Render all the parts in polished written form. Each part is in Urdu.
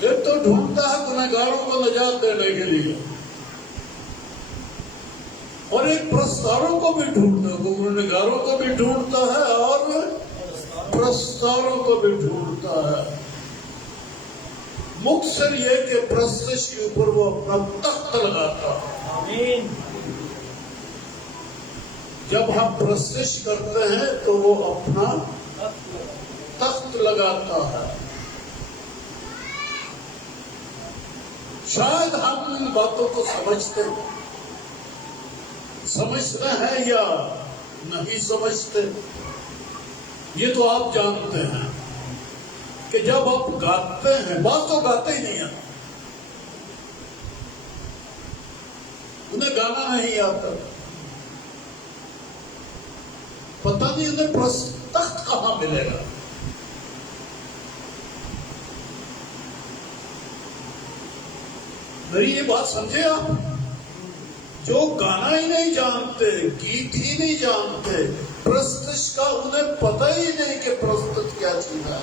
ایک تو ڈھونڈتا ہے گنہگاروں کو نجات دینے کے لیے، اور ایک پرستاروں کو بھی ڈھونڈتا ہے، گنہگاروں کو بھی ڈھونڈتا ہے اور پرستاروں کو بھی ڈھونڈتا ہے۔ مقصد یہ کہ پرستش کے اوپر وہ اپنا تخت لگاتا ہے۔ آمین۔ جب ہم پرستش کرتے ہیں تو وہ اپنا تخت لگاتا ہے۔ شاید ہم ان باتوں کو سمجھتے ہیں یا نہیں سمجھتے، یہ تو آپ جانتے ہیں کہ جب آپ گاتے ہیں، بات تو گاتے ہی نہیں ہیں، انہیں گانا نہیں آتا، پتہ نہیں انہیں تخت کہاں ملے گا۔ میری یہ بات سمجھے آپ، جو گانا ہی نہیں جانتے، گیت ہی نہیں جانتے، پرستش کا انہیں پتہ ہی نہیں کہ پرستش کیا چیز ہے،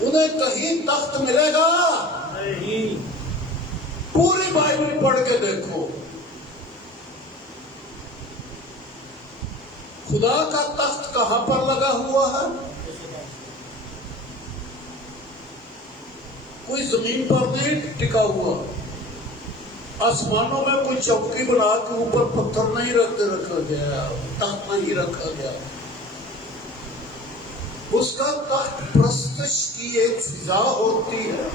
انہیں کہیں تخت ملے گا؟ نہیں۔ پوری بائبل پڑھ کے دیکھو، خدا کا تخت کہاں پر لگا ہوا ہے؟ کوئی زمین پر نہیں ٹکا ہوا، آسمانوں میں کوئی چوکی بنا کے اوپر پتھر نہیں رکھا گیا، تخت نہیں رکھا گیا۔ اس کا تخت پرستش کی ایک فضا ہوتی ہے،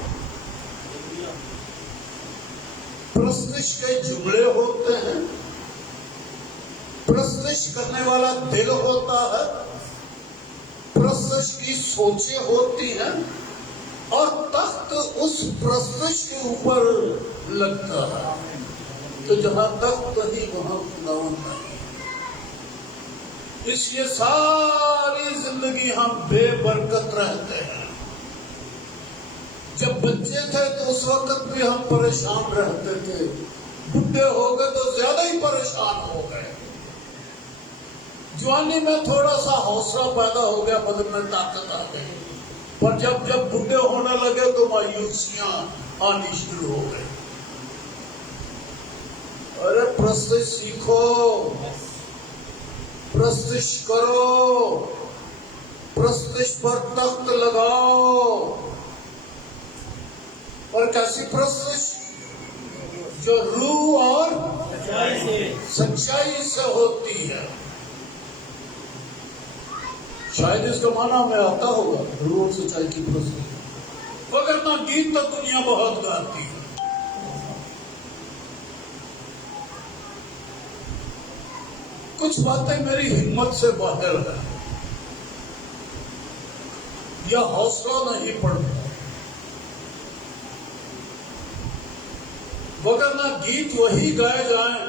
پرستش کے جملے ہوتے ہیں، پرستش کرنے والا دل ہوتا ہے، پرستش کی سوچیں ہوتی ہیں، اور تخت اس پرستش کے اوپر لگتا ہے۔ تو جہاں تخت نہیں وہاں خداوند نہیں۔ اس لیے ساری زندگی ہم بے برکت رہتے ہیں۔ جب بچے تھے تو اس وقت بھی ہم پریشان رہتے تھے، بڈھے ہو گئے تو زیادہ ہی پریشان ہو گئے، جوانی میں تھوڑا سا حوصلہ پیدا ہو گیا، بدن میں طاقت آ گئی، پر جب بڈھے ہونے لگے تو مایوسیاں آنی شروع ہو گئی۔ ارے پرستش سیکھو، پرستش کرو، پرستش پر تخت لگاؤ، اور کیسی پرستش؟ جو روح اور سچائی سے ہوتی ہے۔ شاید اس کا معنی ہمیں آتا ہوگا، روح اور سچائی کی پرستش، مگر نہ گیت تو دنیا بہت گاتی ہے۔ کچھ باتیں میری ہمت سے باہر ہیں، یا حوصلہ نہیں پڑتا، وگرنہ گیت وہی گائے جائیں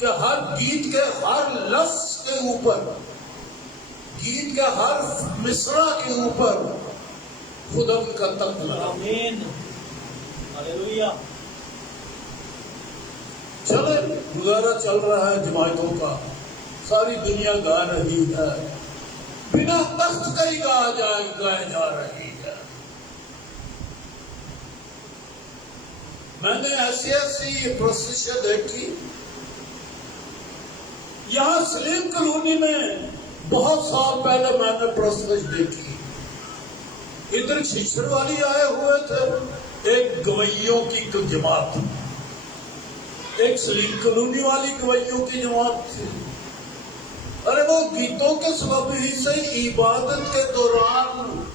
کہ ہر گیت کے ہر لفظ کے اوپر، گیت کے ہر مصرع کے اوپر خدا کا تخت لگا۔ آمین۔ ہلیلویا۔ چلے گزارا چل رہا ہے جماعتوں کا، ساری دنیا گا رہی ہے، بنا تخت کا ہی گائے جا رہی ہے۔ میں نے ایسی یہ پروسیسیں دیکھی، یہاں سلیم کالونی میں بہت سال پہلے میں نے پروسیس دیکھی، ادھر چھچڑ والی آئے ہوئے تھے، ایک گویوں کی جماعت، ایک سلیم کالونی والی گویوں کی جماعت تھی۔ ارے وہ گیتوں کے سبب ہی سے عبادت کے دوران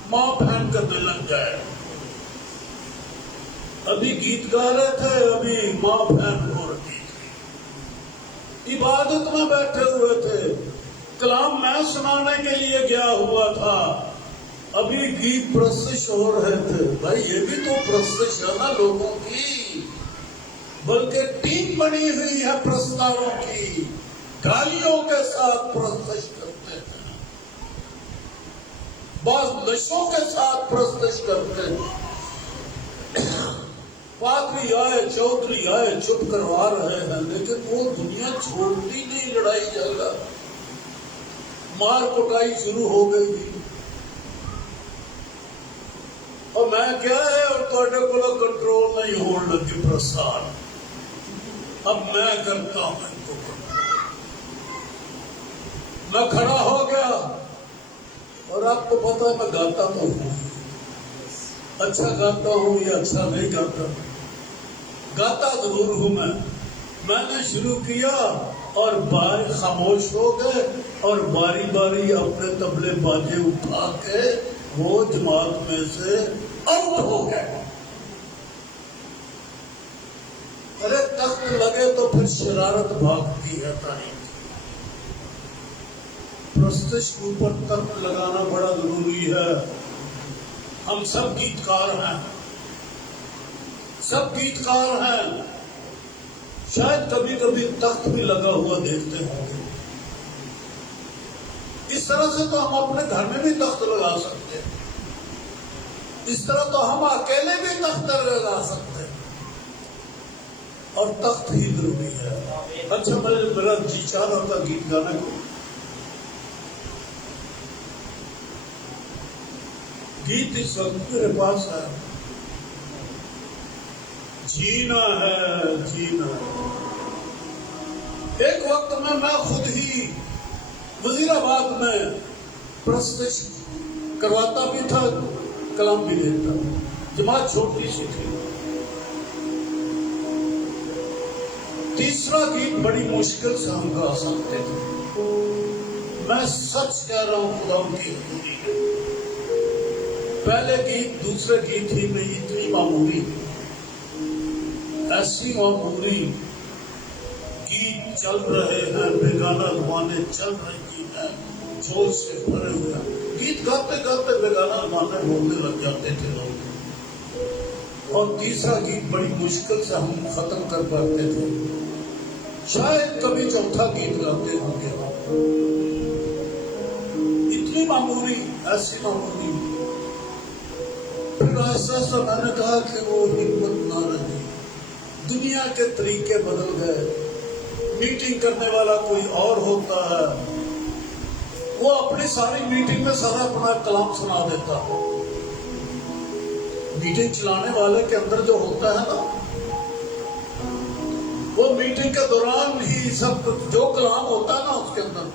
ماں بہن کرنے لگ گئے، ابھی گیت گا رہے تھے، ابھی ماں بہن ہو رہی تھی، عبادت میں بیٹھے ہوئے تھے، کلام میں سنانے کے لیے گیا ہوا تھا، ابھی گیت پرستش ہو رہے تھے۔ بھائی یہ بھی تو پرستش ہے نا لوگوں کی، بلکہ ٹیم بنی ہوئی ہے پرستاروں کی، گالیوں کے ساتھ پرستش کرتے ہیں، بعض نشوں کے ساتھ پرستش کرتے ہیں۔ پادری آئے، چودھری آئے، چپ کروا رہے ہیں، لیکن وہ دنیا چھوڑتی نہیں، لڑائی جھگڑا، مار کٹائی شروع ہو گئی۔ کیا ہے اور تھوڑے کو کنٹرول نہیں ہونے لگی پرسان. اب میں کرتا ہوں ان کو کنٹرول. میں کھڑا ہو گیا اور آپ کو پتا ہے میں گاتا تو ہوں, اچھا گاتا ہوں یا اچھا نہیں گاتا, گاتا ضرور ہوں میں نے شروع کیا اور بھائی خاموش ہو گئے اور باری باری اپنے طبلے بازے اٹھا کے وہ جماعت میں سے آؤٹ ہو گئے. ارے تخت لگے تو پھر شرارت بھاگتی ہے تاریخ. پرستش کے اوپر تخت لگانا بڑا ضروری ہے. ہم سب گیتکار ہیں, سب گیتکار ہیں. شاید کبھی کبھی تخت بھی لگا ہوا دیکھتے ہوں گے. اس طرح سے تو ہم اپنے گھر میں بھی تخت لگا سکتے ہیں, اس طرح تو ہم اکیلے بھی تخت لگا سکتے ہیں, اور تخت ہی ضروری ہے. اچھا میرا جی چاہ رہا تھا گیت گانے کو. گیت اس وقت میرے پاس ہے. جینا ہے جینا. ایک وقت میں خود ہی وزیر آباد میں پرستش کرواتا بھی تھا, کلام بھی دیتا. جماعت چھوٹی سی تھی. تیسرا گیت بڑی مشکل سے ہم گا سکتے تھے. میں سچ کہہ رہا ہوں خدا کی حضوری ہے. پہلے گیت دوسرے گیت ہی نہیں اتنی معمولی, ایسی معمولی گیت چل رہے ہیں, بیگانہ زبانیں چل رہی ہیں, جوش سے بھرے ہوئے ہیں. گیت گاتے گاتے بیگانہ زبانیں بولنے لگ جاتے تھے لوگ. اور تیسرا گیت بڑی مشکل سے ہم ختم کر پاتے تھے. شاید کبھی چوتھا گیت گاتے ہوں گے. اتنی معمولی, ایسی معمولی. پھر ایسا ایسا میں نے کہا کہ وہ ہمت نہ رہی. دنیا کے طریقے بدل گئے. میٹنگ کرنے والا کوئی اور ہوتا ہے, وہ اپنی ساری میٹنگ میں سارا اپنا کلام سنا دیتا ہے. میٹنگ چلانے والے کے اندر جو ہوتا ہے نا, وہ میٹنگ کے دوران ہی سب جو کلام ہوتا ہے نا اس کے اندر,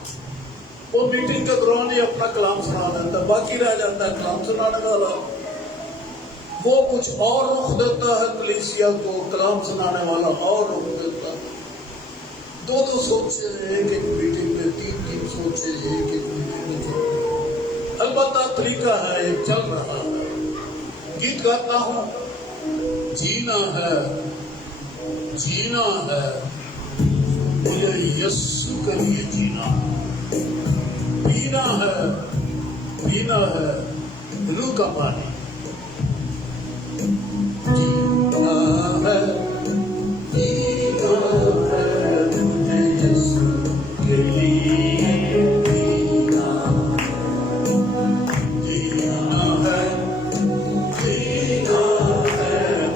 وہ میٹنگ کے دوران ہی اپنا کلام سنا دیتا ہے. باقی رہ جاتا ہے کلام سنانے والا. وہ کچھ اور رخ دیتا ہے کلیسیا کو, کلام سنانے والا اور رخ دیتا ہے. دو سوچے ایک ایک میٹنگ میں, تین سوچے ایک ایک میٹنگ میں. البتہ طریقہ ہے, ایک چل رہا ہے. گیت گاتا ہوں. جینا ہے جینا ہے مجھے یسوع کے لیے جینا. پینا ہے روح کا پانی. جینا ہے مجھے یسوع کے لیے جینا. جینا ہے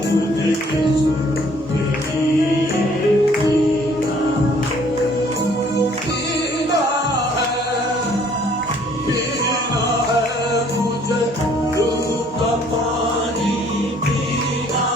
مجھے یسوع کے لیے جینا. پینا ہے مجھے روح کا پانی. پینا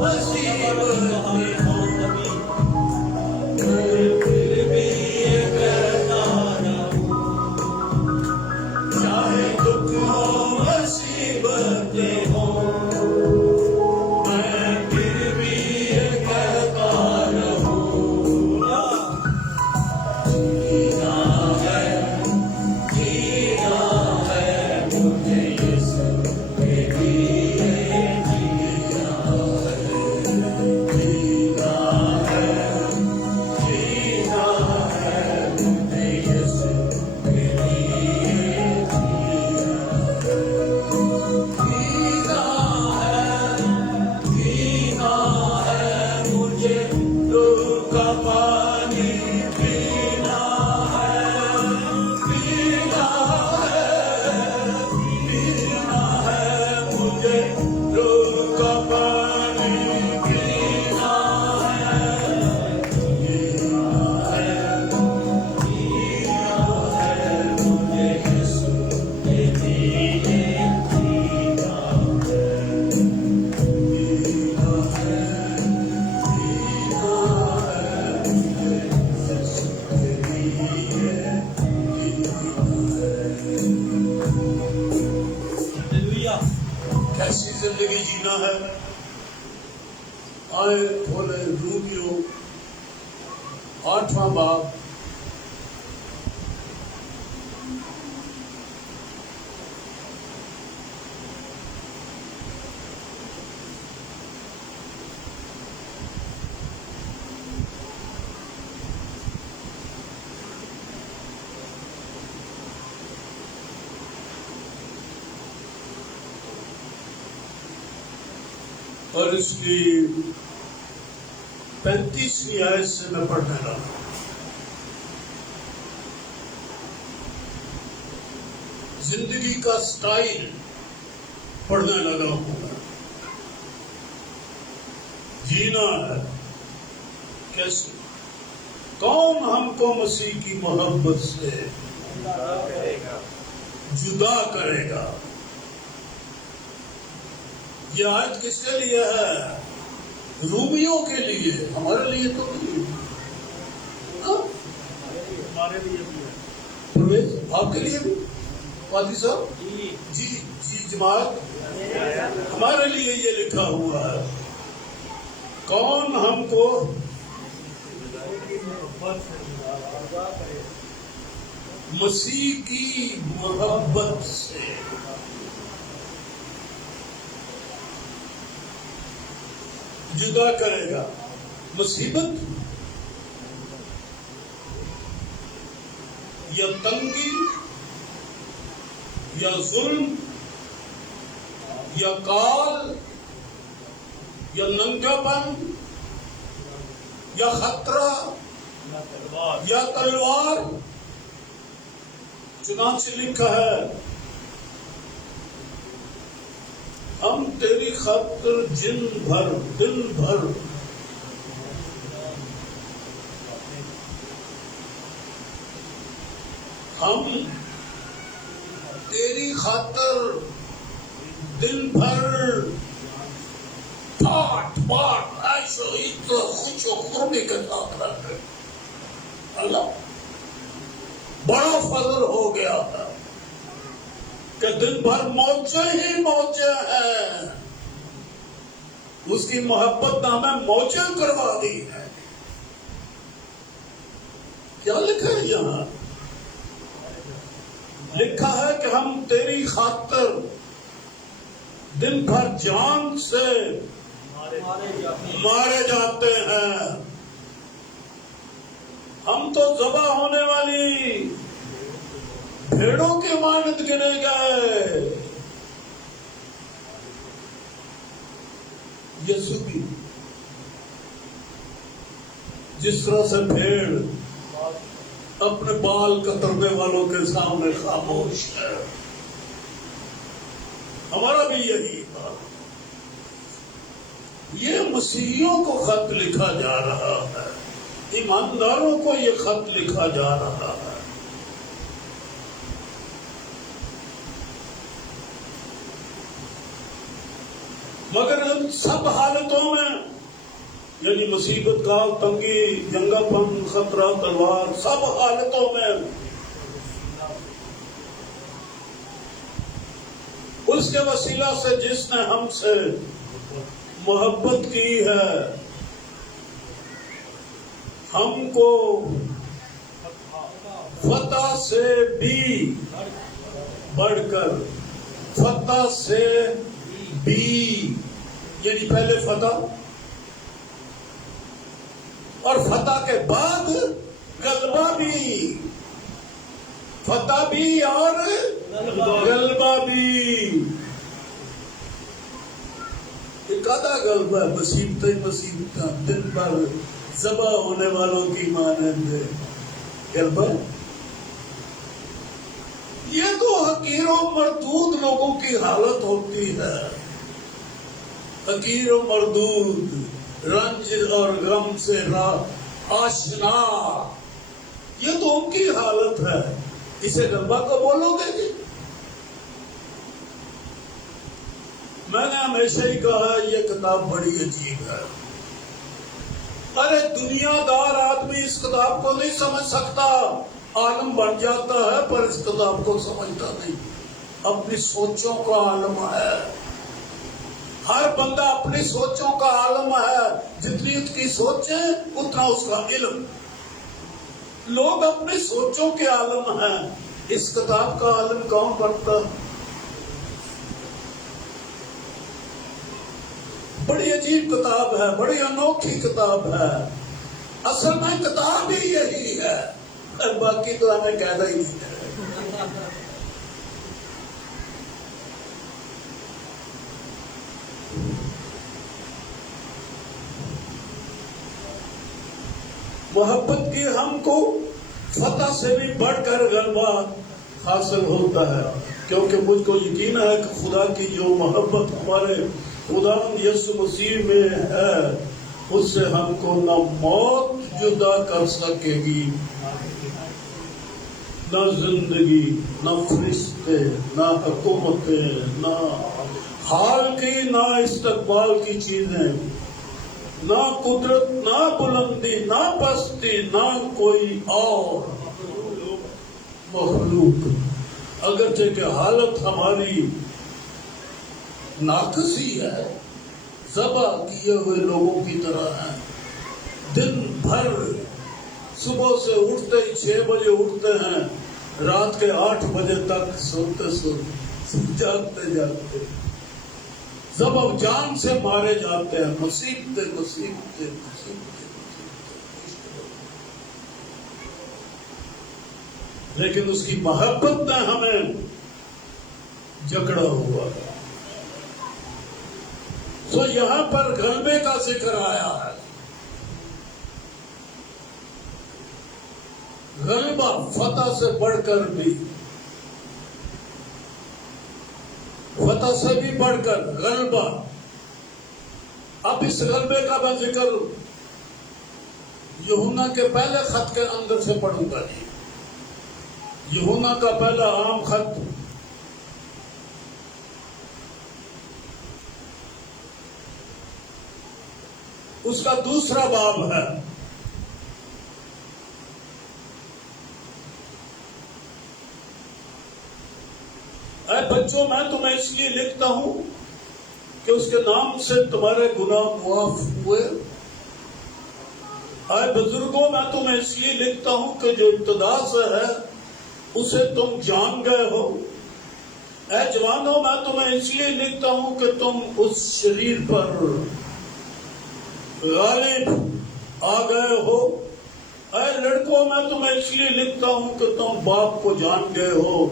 مصیبت چاہے دکھ ہو مصیبتیں ہوں میں پھر بھی یہ کہتا رہوں جینا ہے مجھے یسوع کے لیے جینا ہے مجھے یسوع کے لیے پینا ہے مجھے روح کا پانی پینا ہے مجھے روح کا پانی پینا ہے مجھے یسوع کے لیے جینا ہلیلویا کیسی زندگی جینا ہے؟ آئے کھولے رومیو 8واں باب اور اس کی 35ویں آیت سے میں پڑھنے لگا. زندگی کا سٹائل پڑھنے لگا ہوں. جینا ہے کیسے؟ کون ہم کو مسیح کی محبت سے جدا کرے گا؟ یہ آیت کس کے لیے ہے؟ رومیوں کے لیے، ہمارے لیے تو نہیں. ہمارے لیے بھی ہے. پرویز آپ کے لیے بھی؟ قاضی صاحب جی جی جماعت ہمارے لیے یہ لکھا ہوا ہے. کون ہم کو مسیح کی محبت سے جدا کرے گا؟ مصیبت یا تنگی یا ظلم یا کال یا ننگا پن یا خطرہ یا تلوار؟ چنانچہ لکھا ہے ہم تیری خاطر دن بھر ہم تیری خاطر دن بھر ٹھاٹ باٹ عیش و عشرت خوش و خرمی کے ساتھ رہتے. اللہ بڑا فضل ہو گیا ہے کہ دن بھر موجے ہی موجے ہیں. اس کی محبت نے ہمیں موجے کروا دی ہے. کیا لکھا ہے یہاں؟ لکھا ہے کہ ہم تیری خاطر دن بھر جان سے مارے جاتے ہیں. ہم تو ذبح ہونے والی بھیڑوں کے مانند گنے گئے. یسوع بھی جس طرح سے بھیڑ اپنے بال کترنے والوں کے سامنے خاموش ہے، ہمارا بھی یہی تھا. یہ مسیحیوں کو خط لکھا جا رہا ہے، ایمانداروں کو یہ خط لکھا جا رہا ہے. مگر لیکن سب حالتوں میں یعنی مصیبت کا تنگی جنگا پن خطرہ تلوار سب حالتوں میں اس کے وسیلہ سے جس نے ہم سے محبت کی ہے ہم کو فتح سے بھی بڑھ کر فتح سے بھی یعنی پہلے فتح اور فتح کے بعد غلبہ بھی فتح بھی اور غلبہ بھی ایک آدھا غلبہ مصیبتیں دن بھر ذبح ہونے والوں کی مانند غلبہ یہ تو حقیر و مردود لوگوں کی حالت ہوتی ہے حقیر و مردود رنج اور غم سے آشنا یہ تو ان کی حالت ہے اسے غلبہ کو بولو گے جی میں نے ہمیشہ ہی کہا یہ کتاب بڑی عجیب ہے ارے دنیا دار آدمی اس کتاب کو نہیں سمجھ سکتا عالم بن جاتا ہے پر اس کتاب کو سمجھتا نہیں اپنی سوچوں کا عالم ہے ہر بندہ اپنی سوچوں کا عالم ہے جتنی اس کی سوچیں اتنا اس کا علم لوگ اپنی سوچوں کے عالم ہیں اس کتاب کا عالم کون بنتا بڑی عجیب کتاب ہے بڑی انوکھی کتاب ہے اصل میں کتاب ہی یہی ہے باقی تو ہمیں کہنا ہی نہیں ہے محبت کی ہم کو فتح سے بھی بڑھ کر غلبہ حاصل ہوتا ہے کیونکہ مجھ کو یقین ہے کہ خدا کی جو محبت ہمارے خدا یسوع مسیح میں ہے اس سے ہم کو نہ موت جدا کر سکے گی نہ زندگی نہ فرشتے نہ حکومتیں نہ حال کی نہ استقبال کی چیزیں نہ قدرت نہ بلندی نہ پستی نہ کوئی اور مخلوق اگرچہ کہ حالت ہماری ناقصی ہے ذبح کیے ہوئے لوگوں کی طرح ہیں دن بھر صبح سے اٹھتے ہی 6 بجے اٹھتے ہیں رات کے 8 بجے تک سوتے جاگتے ذبح جان سے مارے جاتے ہیں مصیبتیں لیکن اس کی محبت نے ہمیں جکڑا ہوا تو یہاں پر غلبے کا ذکر آیا ہے غلبہ فتح سے بڑھ کر بھی فتح سے بھی بڑھ کر غلبہ اب اس غلبے کا میں ذکر یوحنا کے پہلے خط کے اندر سے پڑھوں گا یوحنا کا پہلا عام خط اس کا دوسرا باب ہے اے بچوں میں تمہیں اس لیے لکھتا ہوں کہ اس کے نام سے تمہارے گناہ معاف ہوئے اے بزرگوں میں تمہیں اس لیے لکھتا ہوں کہ جو ابتدا سے ہے اسے تم جان گئے ہو اے جوانوں میں تمہیں اس لیے لکھتا ہوں کہ تم اس شریر پر غالب آ گئے ہو اے لڑکوں میں تمہیں اس لیے لکھتا ہوں کہ تم باپ کو جان گئے ہو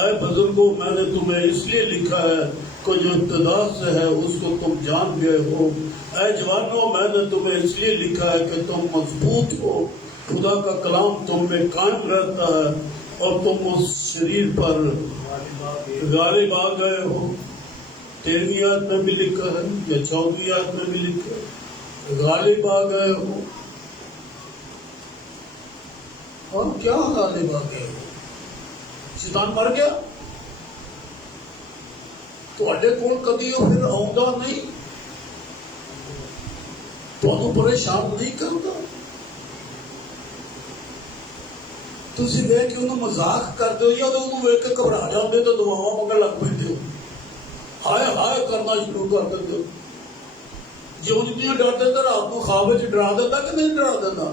اے بزرگوں میں نے تمہیں اس لیے لکھا ہے کہ جو ابتدا سے ہے اس کو تم جان گئے ہو اے جوانوں میں نے تمہیں اس لیے لکھا ہے کہ تم مضبوط ہو خدا کا کلام تم میں قائم رہتا ہے اور تم اس شریر پر غالب آ گئے ہو 13ویں آیت میں بھی لکھا ہے یا 14ویں آیت میں بھی لکھا ہے غالب آ گئے ہو اور کیا غالب آ گئے ہو شیطان مر گیا تو اڈے کول کدی پھر آؤں نہیں ਤੁਹਾਨੂੰ ਪਰੇਸ਼ਾਨ ਨਹੀਂ ਕਰਦਾ? ਤੁਸੀਂ ਵੇਖ ਕੇ ਉਹਨੂੰ ਮਜ਼ਾਕ ਕਰਦੇ ਹੋ ਜਾਂ ਉਹਨੂੰ ਵੇਖ ਕੇ ਘਬਰਾ ਜਾਂਦੇ ਤਾਂ ਦੁਆਵਾਂ ਮੰਗਣ ਲੱਗ ਪੈਂਦੇ ਹੋ, ਹਾਏ ਹਾਏ ਕਰਨਾ ਸ਼ੁਰੂ ਕਰ ਦਿੰਦੇ ਹੋ। ਜਿਉਂ ਜਿੰਨੀਆਂ ਡਰ ਦਿੰਦਾ, ਰਾਤ ਨੂੰ ਖਾਬ ਵਿੱਚ ਡਰਾ ਦਿੰਦਾ ਕਿ ਨਹੀਂ ਡਰਾ ਦਿੰਦਾ?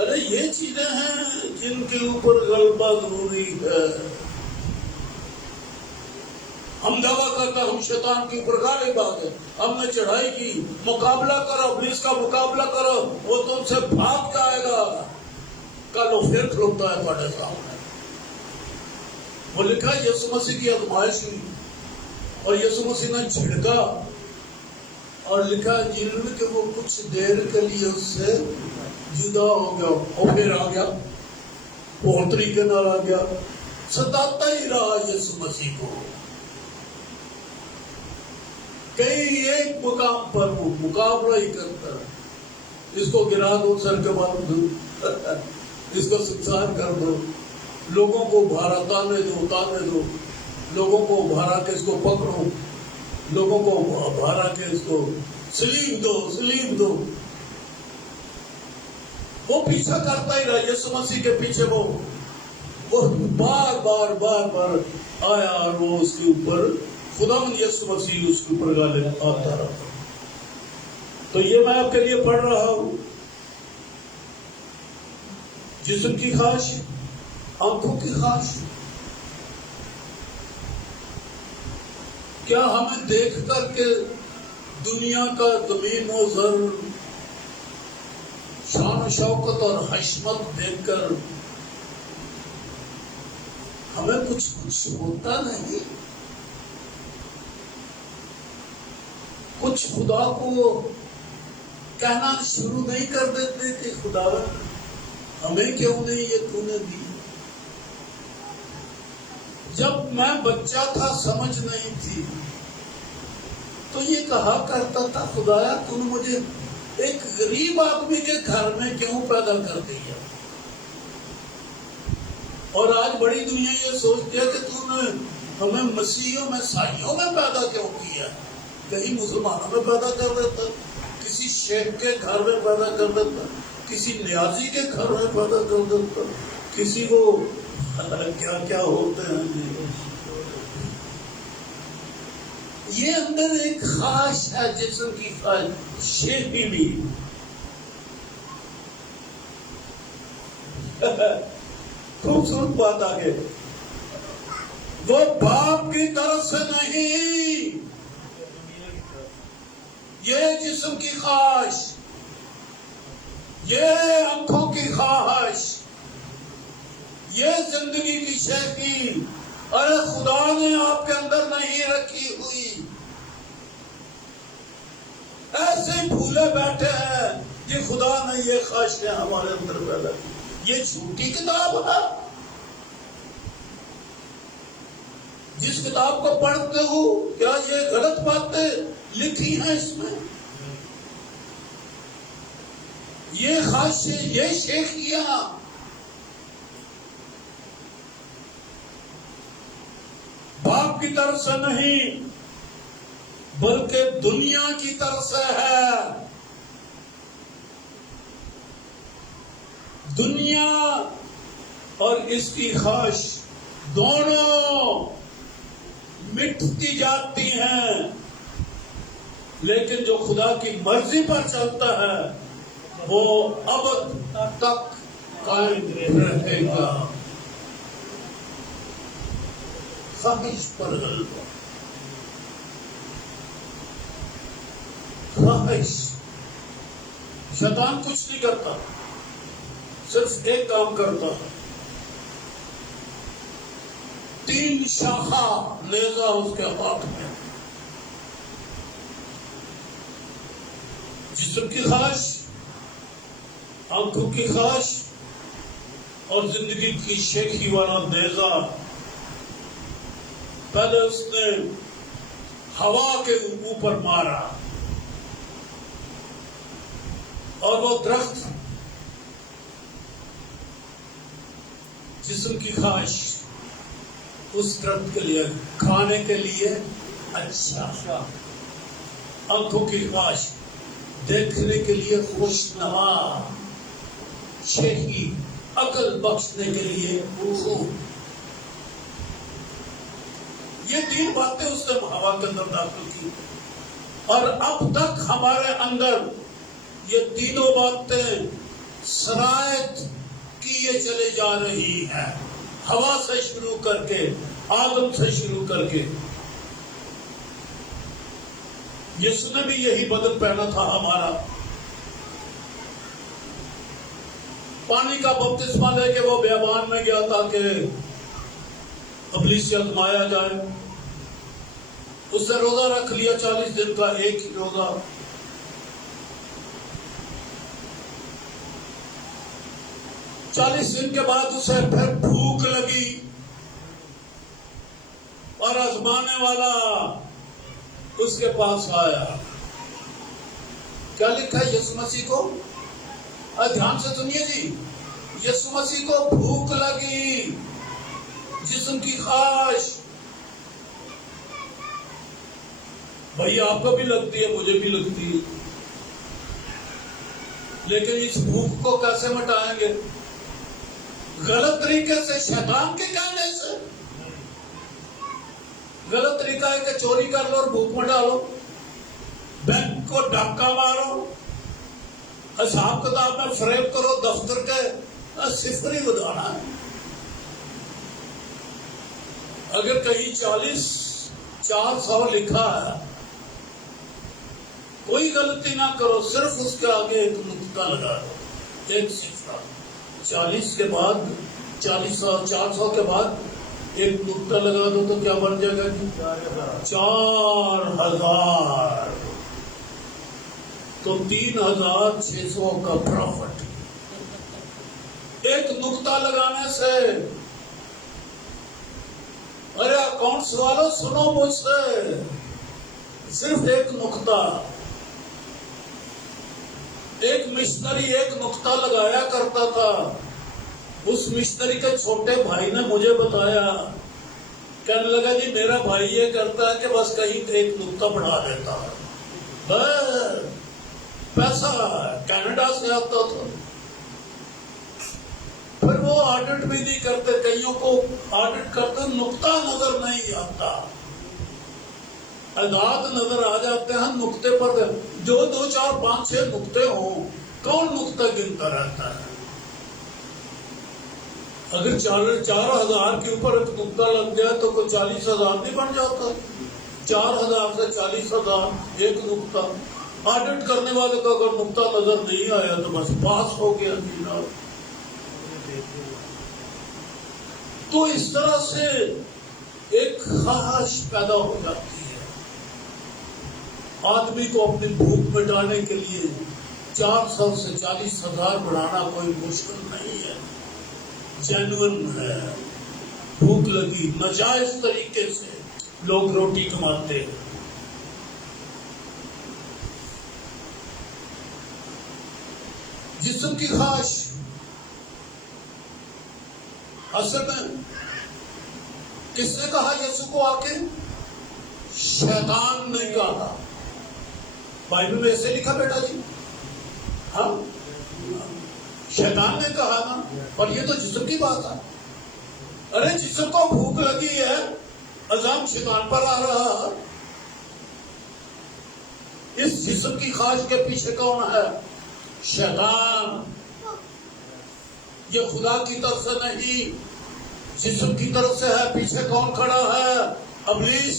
ارے یہ چیزیں ہیں جن کے اوپر غلبہ ضروری ہے. ہم دعویٰ کرتے ہم شیطان کے اوپر غالب آ گئے, ہم نے چڑھائی کی, مقابلہ کرو, ابلیس کا مقابلہ کرو, وہ تم سے بھاگ جائے گا. کل وہ پھر کھلوتا ہے تمہارے سامنے. وہ لکھا یسوع مسیح کی آزمائش ہوئی اور یسوع مسیح نے جھڑکا اور لکھا انجیل میں کہ وہ کچھ دیر کے لیے اس سے جدا ہو گیا اور پھر آ گیا, اور طریقے نال آ گیا, ستاتا ہی رہا یسوع مسیح کو. کئی ایک مقام پر وہ مقابلہ ہی کرتا ہے. اس کو گرا دو, سر کے بال دو, اس کو سنسار کر دو, لوگوں کو بھارا اتارنے دو, لوگوں کو بھارا کے اس کو پکڑو, لوگوں کو بھارا کے اس کو سلیب دو. وہ پیچھا کرتا ہی رہا یسوع مسیح کے پیچھے. وہ بار آیا اور وہ اس کے اوپر خداوند یسوع مسیح اس کے اوپر غالب آتا رہا. تو یہ میں آپ کے لیے پڑھ رہا ہوں. جسم کی خواہش, آنکھوں کی خواہش. کیا ہمیں دیکھ کر کے دنیا کا زمین و زر, شان و شوکت اور حشمت دیکھ کر ہمیں کچھ ہوتا نہیں؟ کچھ خدا کو کہنا شروع نہیں کر دیتے کہ خدا ہمیں کیوں نہیں یہ تو نے دی؟ جب میں بچہ تھا, سمجھ نہیں تھی, تو یہ کہا کرتا تھا خدایا تو نے مجھے ایک غریب آدمی کے گھر میں کیوں پیدا کر دیا؟ اور آج بڑی دنیا یہ سوچتی ہے کہ تو نے ہمیں مسیحیوں میں, سائیوں میں پیدا کیوں کیا؟ کہیں مسلمانوں میں پیدا کر دیتا, کسی شیخ کے گھر میں پیدا کر دیتا, کسی نیازی کے گھر میں پیدا کر دیتا, کسی کو کیا کیا ہوتے ہیں. یہ اندر ایک خواہش ہے, جسم کی خواہش, شیخی بھی. خوبصورت بات آگے, وہ باپ کی طرف سے نہیں, یہ جسم کی خواہش, یہ آنکھوں کی خواہش, یہ زندگی کی شیخی, ارے خدا نے آپ کے اندر نہیں رکھی ہوئی. ایسے بھولے بیٹھے ہیں کہ خدا نے یہ خواہشیں ہمارے اندر پیدا کی. یہ جھوٹی کتاب ہے. جس کتاب کو پڑھتے ہو کیا یہ غلط باتیں لکھی ہیں اس میں؟ یہ خواہشیں, یہ شیخیاں باپ کی طرف سے نہیں بلکہ دنیا کی طرف سے ہے. دنیا اور اس کی خواہش دونوں مٹتی جاتی ہیں, لیکن جو خدا کی مرضی پر چلتا ہے وہ ابد تک قائم رہے گا. خواہش پر غلبہ, خواہش. شیطان کچھ نہیں کرتا, صرف ایک کام کرتا ہے, 3 شاخہ نیزہ اس کے ہاتھ میں. جسم کی خواہش, آنکھوں کی خواہش اور زندگی کی شیخی والا نیزہ. پہلے اس نے ہوا کے اوپر مارا اور وہ درخت, جسم کی خواہش, اس درخت کے لیے کھانے کے لیے اچھا, آنکھوں کی خواہش دیکھنے کے لیے خوشنما, شیخی عقل بخشنے کے لیے خوب. یہ 3 باتیں اس نے ہوا کے اندر داخل کی, اور اب تک ہمارے اندر یہ تینوں باتیں شرائط کیے چلے جا رہی ہیں، ہوا سے شروع کر کے، آدم سے شروع کر کے۔ یسوع نے بھی یہی بدن پہنا تھا ہمارا، پانی کا بپتسمہ لے کے وہ بیابان میں گیا تاکہ ابلیس سے آزمایا جائے۔ اس نے روزہ رکھ لیا 40 دن کا، ایک ہی روزہ۔ چالیس دن کے بعد اسے پھر بھوک لگی اور آزمانے والا اس کے پاس آیا۔ کیا لکھا ہے یسوع مسیح کو؟ دھیان سے سنیے جی، یسوع مسیح کو بھوک لگی، جسم کی خواہش۔ بھائی آپ کو بھی لگتی ہے، مجھے بھی لگتی ہے، لیکن اس بھوک کو کیسے مٹائیں گے؟ غلط طریقے سے، شیطان کے کہنے سے۔ غلط طریقہ ہے کہ چوری کر لو اور بھوک مٹا لو، بینک کو ڈاکہ مارو، حساب کتاب میں فریب کرو، دفتر کے صفر ہی بتانا ہے۔ اگر کہیں 400 لکھا ہے، کوئی غلطی نہ کرو، صرف اس کے آگے ایک نقطہ لگا دو، ایک صفر۔ 40 کے بعد 400 کے بعد ایک نقطہ لگا دو تو کیا بن جائے گا جی؟ 4000۔ تو 3600 کا پروفٹ ایک نقطہ لگانے سے۔ ارے اکاؤنٹس والوں سنو مجھ سے، صرف ایک نقطہ۔ ایک مشنری ایک نقطہ لگایا کرتا تھا، اس مشنری کے چھوٹے بھائی نے مجھے بتایا، کہنے لگا جی میرا بھائی یہ کرتا ہے کہ بس کہیں ایک نقطہ بڑھا دیتا ہے، بس پیسہ کینیڈا سے آتا تھا، پھر وہ آڈٹ بھی نہیں کرتے، کئیوں کو آڈٹ کرتے نقطہ نظر نہیں آتا، اعداد نظر آ جاتے ہیں نقطے پر، جو 2 4 5 6 نقطے ہوں، کون نقطہ گنتا رہتا ہے؟ اگر 4000 کے اوپر ایک نقطہ لگ گیا تو کوئی 40,000 نہیں بن جاتا؟ 4000 سے 40,000 ایک نقطہ۔ آڈٹ کرنے والے کو اگر نقطہ نظر نہیں آیا تو بس پاس ہو گیا جناب۔ تو اس طرح سے ایک خواہش پیدا ہو جاتی ہے۔ آدمی کو اپنی بھوک مٹانے کے لیے 400 سے 40,000 بڑھانا کوئی مشکل نہیں ہے، جینون ہے۔ بھوک لگی، ناجائز طریقے سے لوگ روٹی کماتے ہیں۔ جسم کی خواہش اصل میں کس نے کہا یسوع کو آ کے؟ شیطان نے کہا۔ بائبل میں ایسے لکھا بیٹا جی، ہاں شیطان نے کہا نا، اور یہ تو جسم کی بات ہے۔ ارے جسم کو بھوک لگی ہے، الزام شیطان پر آ رہا ہے۔ اس جسم کی خواہش کے پیچھے کون ہے؟ شیطان۔ یہ خدا کی طرف سے نہیں، جسم کی طرف سے ہے۔ پیچھے کون کھڑا ہے؟ ابلیس۔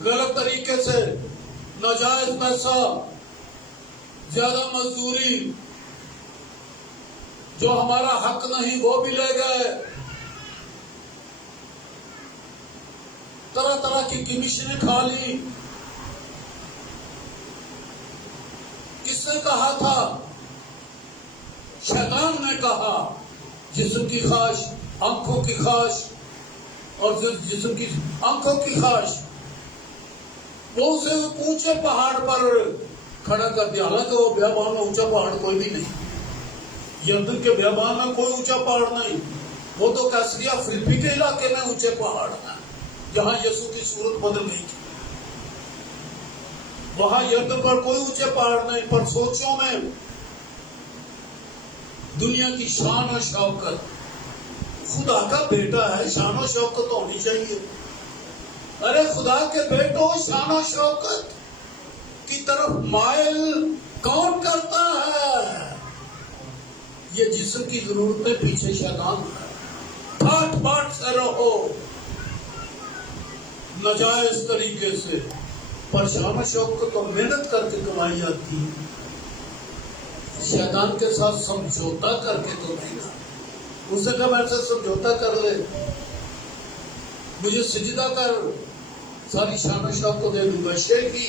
غلط طریقے سے، ناجائز پیسہ، زیادہ مزدوری، جو ہمارا حق نہیں وہ بھی لے گئے، طرح طرح کی کمیشنیں کھا لی۔ کس نے کہا تھا؟ شیطان نے کہا۔ جسم کی خواہش، آنکھوں کی خواہش، اور جسم کی آنکھوں کی خواہش، وہ اسے اونچے پہاڑ پر کھڑا کر دیا۔ حالانکہ وہ بیابان میں اونچا پہاڑ کوئی بھی نہیں، یردن کے بیابان میں کوئی اونچا پہاڑ نہیں، وہ تو کیسریا فلپی کے علاقے میں اونچے پہاڑ ہیں جہاں یسوع کی صورت بدل گئی تھی۔ وہاں یردن پر کوئی اونچے پہاڑ نہیں، پر سوچوں میں دنیا کی شان و شوکت، خدا کا بیٹا ہے، شان و شوکت ہونی چاہیے۔ ارے خدا کے بیٹوں، شان و شوکت کی طرف مائل کون کرتا ہے؟ یہ جسم کی ضرورتیں پیچھے شیطان ہے. پھاٹ پھاٹ سے رہو ناجائز طریقے سے. پر شان و شوق تو محنت کر کے کمائی جاتی ہے. شیطان کے ساتھ سمجھوتا کر کے تو نہیں نا. اس نے کہا میرے سے سمجھوتا کر لے, مجھے سجدہ کر, ساری شان و شوق کو دے دوں گا. شیخی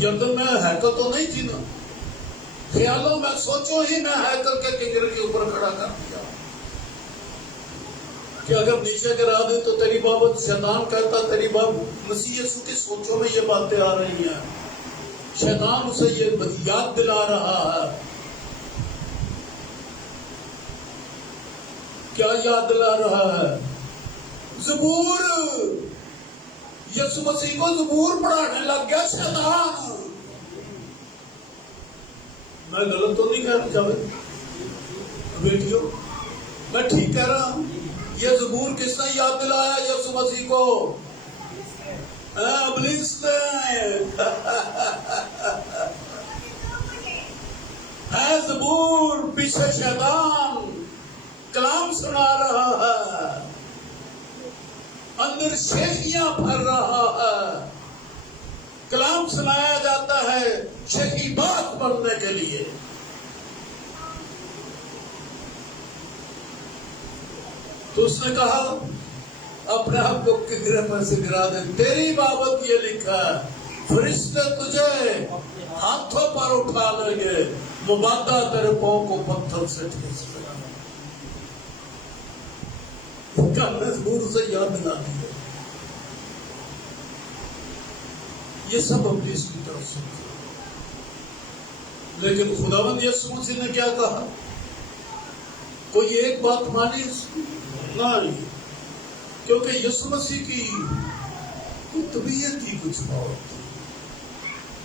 یردن میں ہیکل تو نہیں تھی نا, خیالوں میں سوچو ہی میں ہیکل کے کنگر کے اوپر کھڑا کر دیا کہ اگر نیچے گرا دے تو تیری بابت شیطان کہتا تیری بابت مسیح یسوع کی سوچوں میں یہ باتیں آ رہی ہیں. شیطان اسے یہ یاد دلا رہا ہے. کیا یاد دلا رہا ہے؟ زبور. یسوع مسیح کو زبور پڑھانے لگ گیا شیطان. میں غلط تو نہیں کہہ رہا جاوید بیٹیوں, میں ٹھیک کہہ رہا ہوں. یہ زبور کس نے یاد دلایا یسوع مسیح کو؟ ابلیس نے. ہے زبور, پیچھے شیطان کلام سنا رہا ہے, اندر شیخیاں بھر رہا ہے. کلام سنایا جاتا ہے شیخی بات بننے کے لیے. تو اس نے کہا اپنے آپ کو کنگرے پر سے گرا دے. تیری بابت یہ لکھا ہے فرشتے تجھے ہاتھوں پر اٹھا لیں گے, مبادہ تیرے پاؤں کو پتھر سے ٹھیس دے گا. کیا مجبور سے یاد دلا دی ہے. یہ سب ابلیس کی طرف سے. لیکن خداوند یسوع مسیح نے کیا کہا؟ کوئی ایک بات مانی اس کی؟ نہیں, کیونکہ یسوع مسیح کی طبیعت ہی کچھ اور تھی.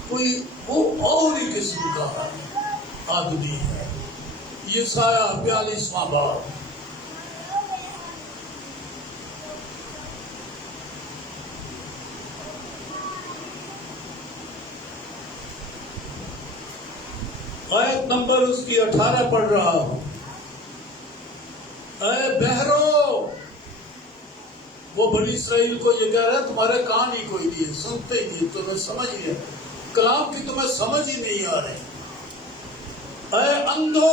کوئی وہ اور ہی قسم کا آدمی ہے. یسایہ 42واں باب. آیت نمبر اس کی 18 پڑھ رہا ہوں. اے بہرو, وہ بنی اسرائیل کو یہ کہہ رہا ہے تمہارے کان ہی کوئی نہیں, سنتے ہی نہیں, تمہیں سمجھ نہیں, کلام کی تمہیں سمجھ ہی نہیں آ رہی. اے اندھو,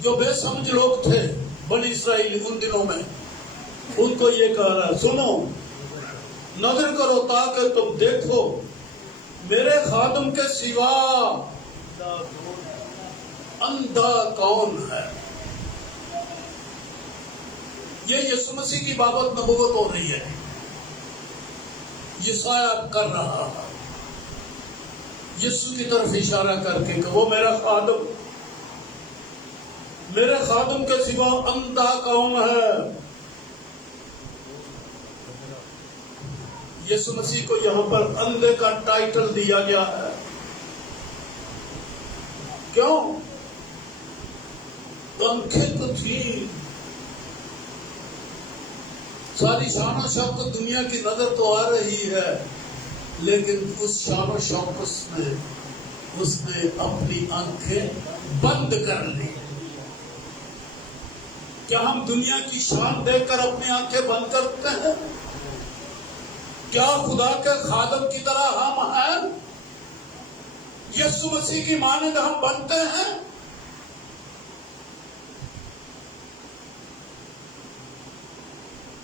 جو بے سمجھ لوگ تھے بنی اسرائیل ان دنوں میں, ان کو یہ کہہ رہا ہے سنو, نظر کرو تاکہ تم دیکھو میرے خادم کے سوا اندھا کون ہے. یہ یسوع مسیح کی بابت نبوت ہو رہی ہے. یسایہ کر رہا ہے یسوع کی طرف اشارہ کر کے کہ وہ میرا خادم, میرے خادم کے سوا اندھا کون ہے. یسوع مسیح کو یہاں پر اندھے کا ٹائٹل دیا گیا ہے. کیوں؟ آنکھیں تو تھی, ساری شان و شوقت دنیا کی نظر تو آ رہی ہے, لیکن اس شان و شوقت میں اس نے اپنی آنکھیں بند کر لی. کیا ہم دنیا کی شان دیکھ کر اپنی آنکھیں بند کرتے ہیں؟ کیا خدا کے خادم کی طرح ہم ہیں؟ یسوع مسیح کی مانند ہم بنتے ہیں؟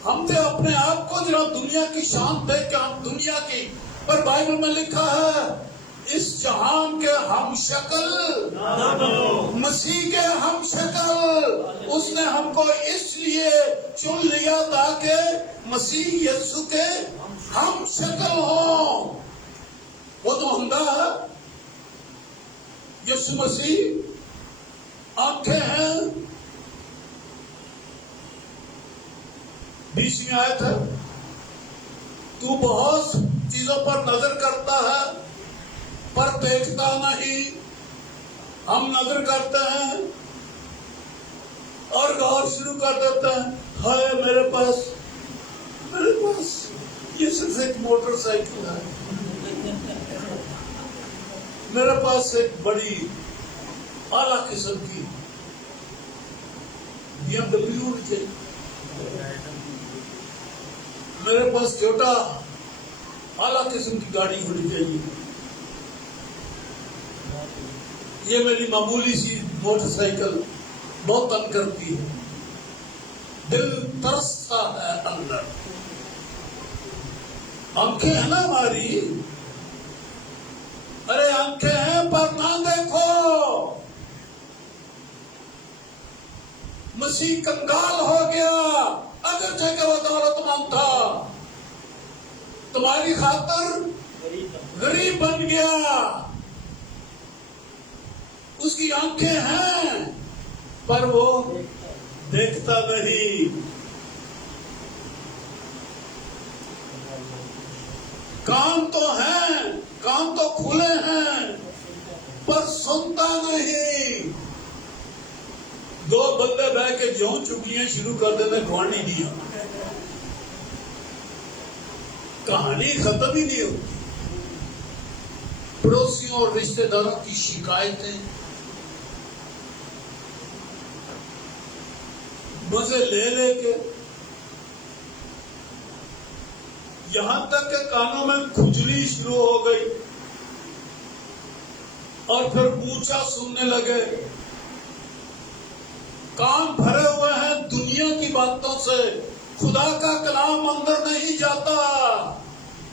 ہم نے اپنے آپ کو ذرا دنیا کی شان دیکھ کے, ہم دنیا کی, پر بائبل میں لکھا ہے اس جہان کے ہم شکل مسیح کے ہم شکل. اس نے ہم کو اس لیے چن لیا تاکہ مسیح یسوع کے ہم شکل ہوں. وہ تو اندھا ہے, یسوع مسیح آنکھیں ہیں. 20ویں آیت ہے, تو بہت چیزوں پر نظر کرتا ہے پر دیکھتا نہیں. ہم نظر کرتے ہیں اور غور شروع کر دیتے ہیں, ہائے میرے پاس یہ صرف ایک موٹر سائیکل ہے. میرے پاس ایک بڑی اعلیٰ قسم کی BMW ہونی چاہیے. میرے پاس ٹویوٹا اعلیٰ قسم کی گاڑی ہونی چاہیے. یہ میری معمولی سی موٹر سائیکل بہت تنگ کرتی ہے. دل ترستا ہے اندر. آنکھیں ہیں نا ہماری, ارے آنکھیں ہیں پر نہ دیکھو. مسیح کنگال ہو گیا اگرچہ کہ وہ دولت مند تھا, تمہاری خاطر غریب بن گیا. اس کی آنکھیں ہیں پر وہ دیکھتا نہیں. کان تو ہیں, کان تو کھلے ہیں پر سنتا نہیں. دو بندے بہ کے جوں چکیاں شروع کر دیتے گوانی دیا, کہانی ختم ہی نہیں ہوتی. پڑوسیوں اور رشتہ داروں کی شکایتیں, مزے لے لے کے, یہاں تک کہ کانوں میں کھجلی شروع ہو گئی اور پھر اونچا سننے لگے. کان بھرے ہوئے ہیں دنیا کی باتوں سے, خدا کا کلام اندر نہیں جاتا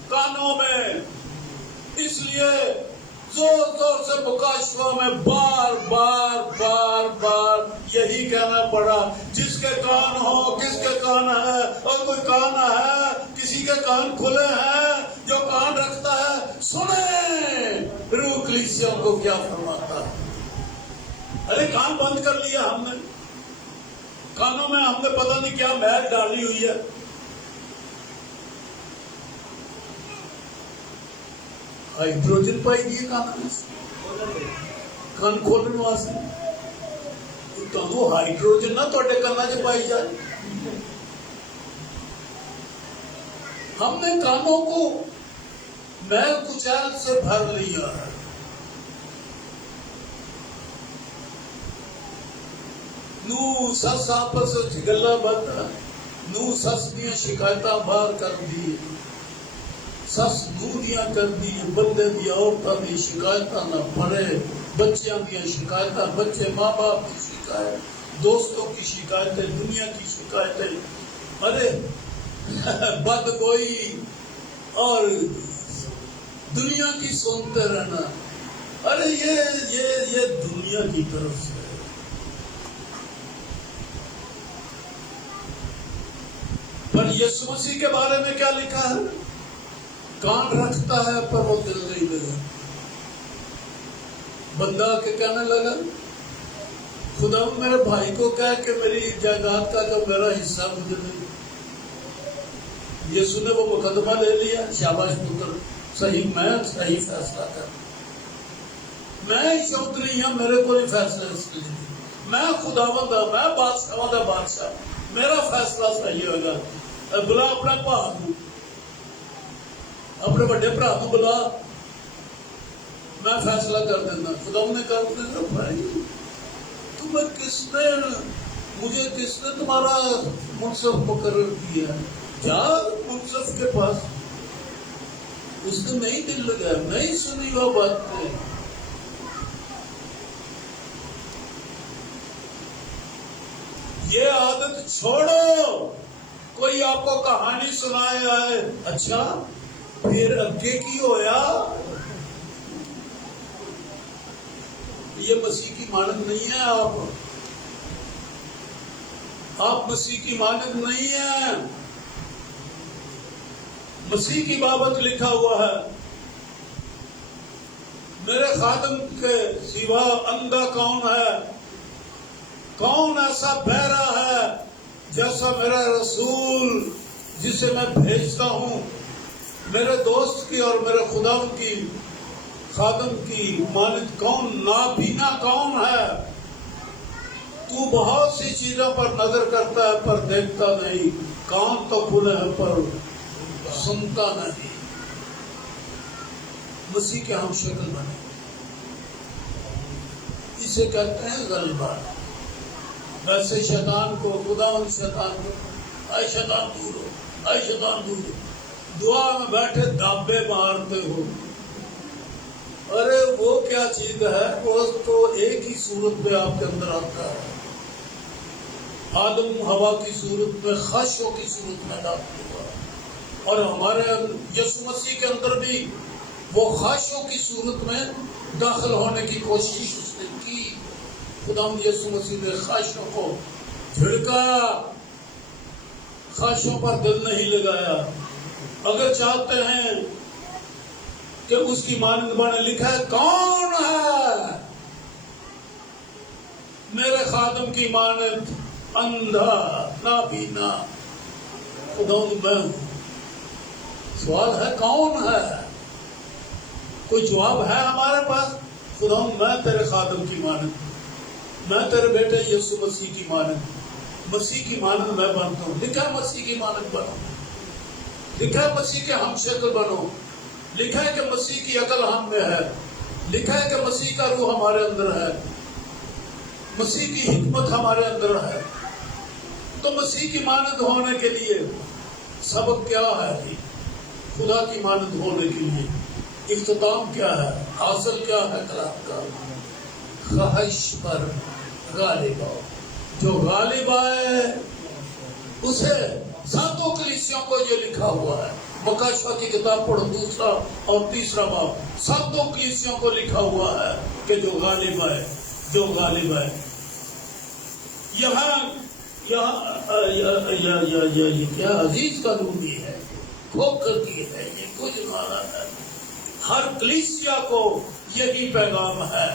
کانوں میں. اس لیے زور زور سے مکاشفہ میں بار بار بار بار یہی کہنا پڑا, جس کے کان ہو, کس کے کان ہے, اور کوئی کان ہے, کسی کے کان کھلے ہیں, جو کان رکھتا ہے سنے روح کلیسیوں کو کیا فرماتا ہے. ارے کان بند کر لیا ہم نے, کانوں میں ہم نے پتہ نہیں کیا میل ڈالی ہوئی ہے. ہائیڈروجن پائی گئی کانوں میں, کان کھولنے واسطے تو ہائیڈروجن نہ توڑے کانوں سے پائی جائے. ہم نے کانوں کو میل کچیل سے بھر لیا ہے. نو سس آپس گلا بند, نو سس دیا شکایتاں باہر کر دی, سس نو دیا کر دی, بندے دیا عورتوں کی شکایتاں نہ پڑے, بچیاں دیا شکایتاں, بچے ماں باپ کی شکایت, دوستوں کی شکایتیں, دنیا کی شکایتیں. ارے بد گوئی اور دنیا کی سنتے رہنا, ارے یہ دنیا کی طرف سے. پر یسوع مسیح کے بارے میں کیا لکھا ہے؟ کان رکھتا ہے پر وہ دل نہیں لگا. بندہ کے کہنے لگا خدا میرے بھائی کو کہہ کہ میری جائیداد کا جو میرا حصہ مجھے نہیں. یسوع نے وہ مقدمہ لے لیا, شاباش پتر, صحیح, میں صحیح فیصلہ کر, میں چودھری ہوں, میرے کو نہیں فیصلہ اس لیے, میں خداوند ہوں, میں بادشاہ کا بادشاہ, میرا فیصلہ صحیح ہوگا. بلا اپنا بھا کو, اپنے بڑے برا کو بلا, میں فیصلہ کر دینا. خدا نے کہا بھائی تمہیں کس نے, مجھے کس نے تمہارا منصف مقرر کیا؟ جا منصف کے پاس. اس نے نہیں دل لگایا, نہیں سنی وہ باتیں. یہ عادت چھوڑو. کوئی آپ کو کہانی سنائے آئے, اچھا پھر اگے کی ہویا, یہ مسیح کی مانند نہیں ہے. آپ مسیح کی مانند نہیں ہیں. مسیح کی بابت لکھا ہوا ہے, میرے خادم کے سوا اندھا کون ہے, کون ایسا بہرا ہے جیسا میرا رسول جسے میں بھیجتا ہوں. میرے دوست کی اور میرے خدا کی خادم کی مانند کون, نابینا کون ہے. تو بہت سی چیزوں پر نظر کرتا ہے پر دیکھتا نہیں, کان تو کھلے ہیں پر سنتا نہیں، مسیح کے ہم شکل بنے، اسے کہتے ہیں غلبہ۔ ویسے شیطان کو، خدا ان شیطان کو، اے شیطان دور ہو، اے شیطان دور ہو، دعا میں بیٹھے دابے مارتے ہو۔ ارے وہ کیا چیز ہے، وہ تو ایک ہی صورت میں آپ کے اندر آتا ہے، آدم ہوا کی صورت میں، خواہشوں کی صورت میں داخل ہوا، اور ہمارے یسوع مسیح کے اندر بھی وہ خواہشوں کی صورت میں داخل ہونے کی کوشش اس نے کی۔ خدا یسوع مسیح نے خواہشوں کو جھڑکایا، خواہشوں پر دل نہیں لگایا۔ اگر چاہتے ہیں کہ اس کی مانند بنے، لکھا ہے کون ہے میرے خادم کی مانند اندھا نابینا؟ خدا میں ہوں۔ سوال ہے کون ہے؟ کوئی جواب ہے ہمارے پاس؟ خدا میں تیرے خادم کی مانند، میں تیرے بیٹے یسوع مسیح کی مانند، مسیح کی مانند میں بنتا ہوں۔ لکھا ہے مسیح کی مانند بنو، لکھا ہے مسیح کے ہم شکل بنو، لکھا ہے کہ مسیح کی عقل ہم میں ہے، لکھا ہے کہ مسیح کا روح ہمارے اندر ہے، مسیح کی حکمت ہمارے اندر ہے۔ تو مسیح کی مانند ہونے کے لیے سبق کیا ہے جی؟ خدا کی مانند ہونے کے لیے اختتام کیا ہے، حاصل کیا ہے کلام کا؟ خواہش پر غالب آؤ۔ جو غالب آئے اسے، ساتوں کلیسیوں کو یہ لکھا ہوا ہے، مکاشفہ کی کتاب پڑھو 2 اور 3 باب، ساتوں کلیسیوں کو لکھا ہوا ہے کہ جو غالب آئے، جو غالب آئے۔ یہاں یہ کیا عزیز کا رومی ہے، کھوکر کی ہے، یہ کچھ مانا ہے۔ ہر کلیسیا کو یہی پیغام ہے،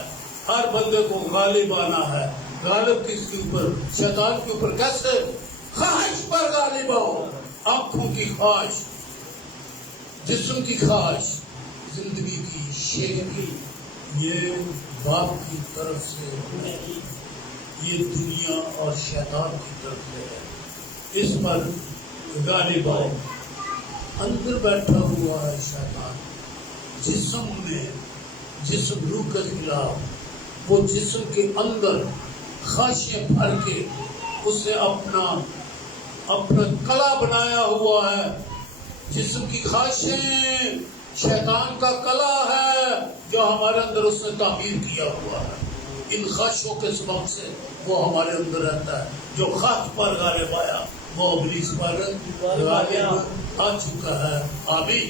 ہر بندے کو غالب آنا ہے۔ غالب کس کے اوپر؟ شیطان کے اوپر۔ کیسے؟ خواہش پر غالب آؤ۔ آنکھوں کی خواہش، جسم کی خواہش، زندگی کی شیخی، یہ باپ کی طرف سے نہیں، یہ دنیا اور شیطان کی طرف سے ہے۔ اس پر غالب آؤ۔ اندر بیٹھا ہوا ہے شیطان، جسم میں، جسم روح کے خلاف، وہ جسم کے اندر خواہشیں بھر کے اس نے اپنا کلا بنایا ہوا ہے۔ جسم کی خواہشیں شیطان کا کلا ہے جو ہمارے اندر اس نے تعمیر کیا ہوا ہے۔ ان خواہشوں کے سبب سے وہ ہمارے اندر رہتا ہے۔ جو خواہش پر غالب آیا وہ ابلیس پر غالب آ چکا ہے۔ آمین۔